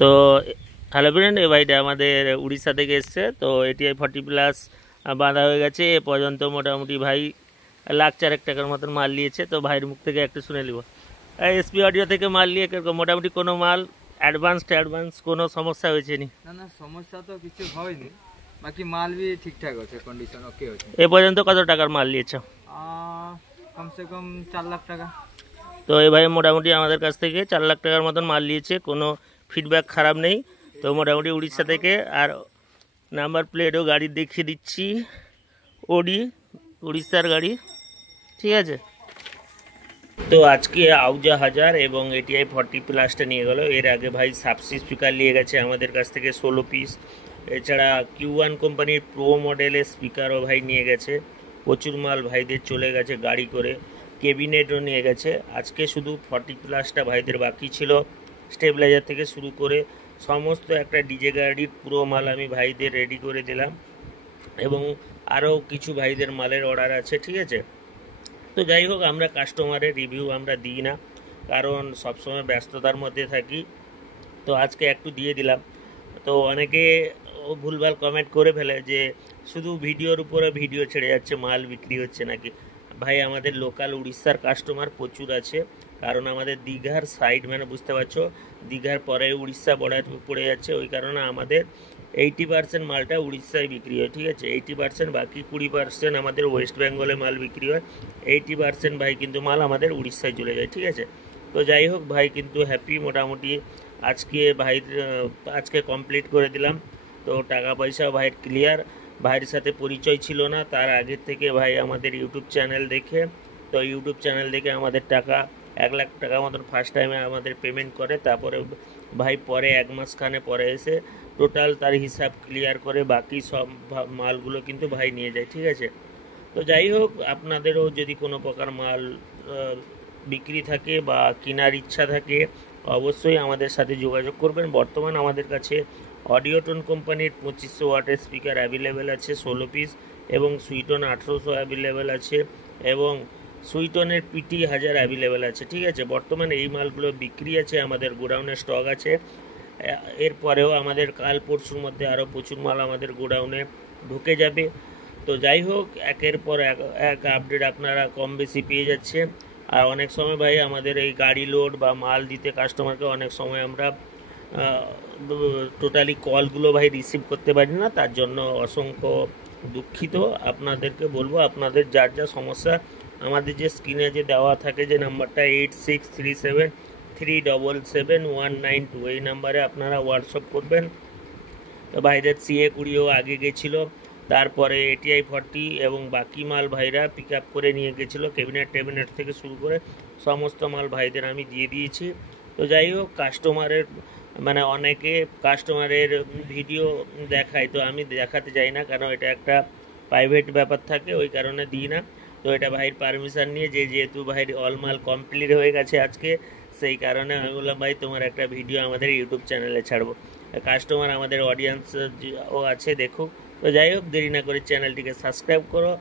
তো hello friend, এই ভাইটা আমাদের উড়িষ্যা থেকে এসছে। তো এটিআই 40+ বাঁধা হয়ে গেছে। এ পর্যন্ত মোটামুটি ভাই $1,04,000 মতন মাল নিয়েছে। তো ভাইয়ের মুখ থেকে একটু শুনে নিব। এসপি অডিও থেকে মাল নিয়ে মোটামুটি কোনো মাল অ্যাডভান্স কোনো সমস্যা হয়েছে নি? না, সমস্যা তো কিছু হয়নি, বাকি মাল भी ঠিকঠাক আছে, কন্ডিশন ওকে আছে। এ পর্যন্ত কত টাকার মাল নিয়েছ? কমসে কম 4 লাখ টাকা। তো এই ভাই মোটামুটি আমাদের কাছ থেকে 4 লাখ টাকার মতন মাল নিয়েছে, কোনো ফিডব্যাক খারাপ নেই। তো মোটামুটি উড়িষ্যা থেকে। আর নাম্বার প্লেটও গাড়ি দেখিয়ে দিচ্ছি, ওডি উড়িষ্যার গাড়ি, ঠিক আছে। তো আজকে আউজা 1000 এবং এটিআই 40+টা নিয়ে গেল। এর আগে ভাই সাবসি স্পিকার নিয়ে গেছে আমাদের কাছ থেকে 16 পিস। এছাড়া Q1 কোম্পানির প্রো মডেলের স্পিকারও ভাই নিয়ে গেছে। প্রচুর মাল ভাইদের চলে গেছে গাড়ি করে। ক্যাবিনেটও নিয়ে গেছে। আজকে শুধু 40+টা ভাইদের বাকি ছিল। স্টেবিলাইজার থেকে শুরু করে সমস্ত একটা ডিজে গাড়ির পুরো মাল আমি ভাইদের রেডি করে দিলাম, এবং আরও কিছু ভাইদের মালের অর্ডার আছে, ঠিক আছে। তো যাই হোক, আমরা কাস্টমারের রিভিউ আমরা দিই না, কারণ সবসময় ব্যস্ততার মধ্যে থাকি। তো আজকে একটু দিয়ে দিলাম। তো অনেকে ভুলভাল কমেন্ট করে ফেলে যে শুধু ভিডিওর উপরে ভিডিও ছেড়ে যাচ্ছে, মাল বিক্রি হচ্ছে নাকি। ভাই আমাদের লোকাল উড়িষ্যার কাস্টমার প্রচুর আছে, কারণ আমাদের দীঘার সাইড, মানে বুঝতে পারছো, দীঘার পরে উড়িষ্যা বর্ডার পড়ে যাচ্ছে। ওই কারণে আমাদের 80% মালটা উড়িষ্যায় বিক্রি হয়, ঠিক আছে। 80%, বাকি 20% আমাদের ওয়েস্ট বেঙ্গলে মাল বিক্রি হয়। 80% ভাই কিন্তু মাল আমাদের উড়িষ্যায় চলে যায়, ঠিক আছে। তো যাই হোক, ভাই কিন্তু হ্যাপি মোটামুটি। আজকে কমপ্লিট করে দিলাম। তো টাকা পয়সাও ভাইয়ের ক্লিয়ার। ভাইয়ের সাথে পরিচয় ছিল না, তার আগের থেকে ভাই আমাদের ইউটিউব চ্যানেল দেখে, তো ইউটিউব চ্যানেল দেখে আমাদের টাকা 1 লাখ টাকা মতন ফার্স্ট টাইমে আমাদের পেমেন্ট করে। তারপরে ভাই পরে 1 মাসখানে পরে এসে টোটাল তার হিসাব ক্লিয়ার করে বাকি সব মালগুলো কিন্তু ভাই নিয়ে যায়, ঠিক আছে। তো যাই হোক, আপনাদেরও যদি কোনো প্রকার মাল বিক্রি থাকে বা কেনার ইচ্ছা থাকে, অবশ্যই আমাদের সাথে যোগাযোগ করবেন। বর্তমান আমাদের কাছে অডিওটোন কোম্পানির 2500 ওয়াটের স্পিকার অ্যাভেলেবেল আছে 16 পিস, এবং সুইটন 1800 অ্যাভেলেবেল আছে, এবং সুইটনের পিটি 1000 অ্যাভেলেবেল আছে, ঠিক আছে। বর্তমানে এই মালগুলো বিক্রি আছে, আমাদের গোডাউনে স্টক আছে। এরপরেও আমাদের কাল পরশুর মধ্যে আরও প্রচুর মাল আমাদের গোডাউনে ঢুকে যাবে। তো যাই হোক, একের পর এক আপডেট আপনারা কম বেশি পেয়ে যাচ্ছে। আর অনেক সময় ভাই আমাদের এই গাড়ি লোড বা মাল দিতে কাস্টমারকে অনেক সময় আমরা টোটালি কলগুলো ভাই রিসিভ করতে পারি না, তার জন্য অসংখ্য দুঃখিত। আপনাদেরকে বলবো, আপনাদের যার যা সমস্যা, আমাদের যে স্ক্রিনে যে দেওয়া থাকে যে নাম্বারটা 8637377192, এই নাম্বারে আপনারা হোয়াটসঅ্যাপ করবেন। তো ভাইদের CA20ও আগে গেছিলো, তারপরে এটিআই 40 এবং বাকি মাল ভাইরা পিক আপ করে নিয়ে গেছিলো। ক্যাবিনেট থেকে শুরু করে সমস্ত মাল ভাইদের আমি দিয়ে দিয়েছি। তো যাই হোক, কাস্টমারের মানে অনেকে কাস্টমারের ভিডিও দেখায়, তো আমি দেখাতে চাই না, কারণ এটা একটা প্রাইভেট ব্যাপার থাকে, ওই কারণে দিই না। তো এটা ভাইয়ের পারমিশন নিয়ে, যেহেতু ভাইয়ের অল মাল কমপ্লিট হয়ে গেছে আজকে, সেই কারণে আমি বললাম ভাই তোমার একটা ভিডিও আমাদের ইউটিউব চ্যানেলে ছাড়বো। কাস্টমার আমাদের অডিয়েন্স ও আছে, দেখুক। তো যাই হোক, দেরি না করে চ্যানেলটিকে সাবস্ক্রাইব করো।